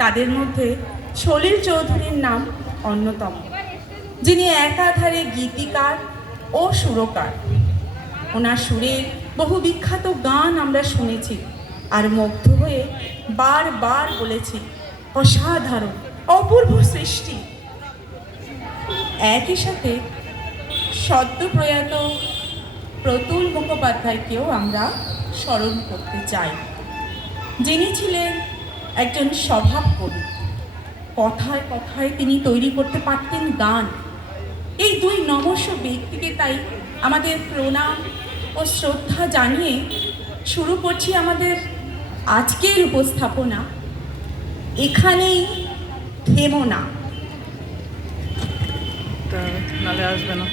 তাদের মধ্যে সলিল চৌধুরীর নাম অন্যতম, যিনি একাধারে গীতিকার ও সুরকার। ওনার সুরের বহু বিখ্যাত গান আমরা শুনেছি আর মুগ্ধ হয়ে বারবার বলেছি, অসাধারণ, অপূর্ব সৃষ্টি। একই সাথে সদ্য প্রয়াত প্রতুল মুখোপাধ্যায়কেও আমরা স্মরণ করতে চাই, যিনি ছিলেন একজন স্বভাব কবি। কথায় কথায় তিনি তৈরি করতে পারতেন গান। এই দুই নমস্য ব্যক্তিকে তাই আমাদের প্রণাম ও শ্রদ্ধা জানিয়ে শুরু করছি আমাদের আজকের উপস্থাপনা, এখানেই থেমো না। নালে আসবে না।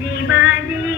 দিবাদী